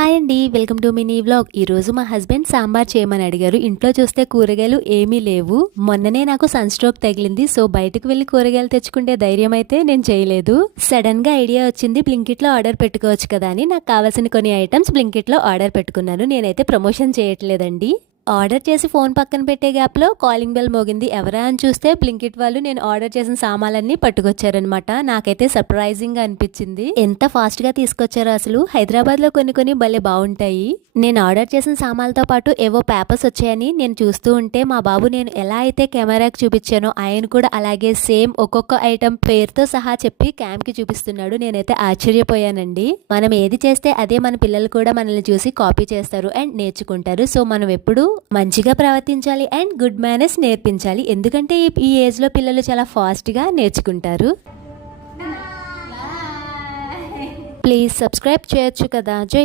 Hi అండి, welcome to mini vlog. ఈరోజు మా హస్బెండ్ సాంబార్ చేయమని అడిగారు. ఇంట్లో చూస్తే కూరగాయలు ఏమీ లేవు. మొన్ననే నాకు సన్ స్ట్రోక్ తగిలింది. సో బయటకు వెళ్ళి కూరగాయలు తెచ్చుకుంటే ధైర్యం అయితే నేను చేయలేదు. సడన్ గా ఐడియా వచ్చింది, బ్లింకిట్ లో ఆర్డర్ పెట్టుకోవచ్చు కదా అని నాకు కావాల్సిన కొన్ని ఐటమ్స్ బ్లింకిట్ లో ఆర్డర్ పెట్టుకున్నాను. నేనైతే ప్రమోషన్ చేయట్లేదండి. ఆర్డర్ చేసి ఫోన్ పక్కన పెట్టే గ్యాప్లో కాలింగ్ బెల్ మోగింది. ఎవరా అని చూస్తే బ్లింకిట్ వాళ్ళు నేను ఆర్డర్ చేసిన సామాన్లన్నీ పట్టుకొచ్చారనమాట. నాకైతే సర్ప్రైజింగ్ గా అనిపించింది. ఎంత ఫాస్ట్ గా తీసుకొచ్చారో అసలు. హైదరాబాద్ లో కొన్ని భలే బాగుంటాయి. నేను ఆర్డర్ చేసిన సామాన్లతో పాటు ఏవో పేపర్స్ వచ్చాయని నేను చూస్తూ ఉంటే మా బాబు నేను ఎలా అయితే కెమెరాకి చూపించానో ఆయన కూడా అలాగే సేమ్ ఒక్కొక్క ఐటమ్ పేరుతో సహా చెప్పి క్యామ్ కి చూపిస్తున్నాడు. నేనైతే ఆశ్చర్యపోయానండి. మనం ఏది చేస్తే అదే మన పిల్లలు కూడా మనల్ని చూసి కాపీ చేస్తారు అండ్ నేర్చుకుంటారు. సో మనం ఎప్పుడు మంచిగా ప్రవర్తించాలి అండ్ గుడ్ మేనర్స్ నేర్పించాలి. ఎందుకంటే ఈ ఏజ్ లో పిల్లలు చాలా ఫాస్ట్ గా నేర్చుకుంటారు. ప్లీజ్ సబ్స్క్రైబ్ చేయొచ్చు కదా. జై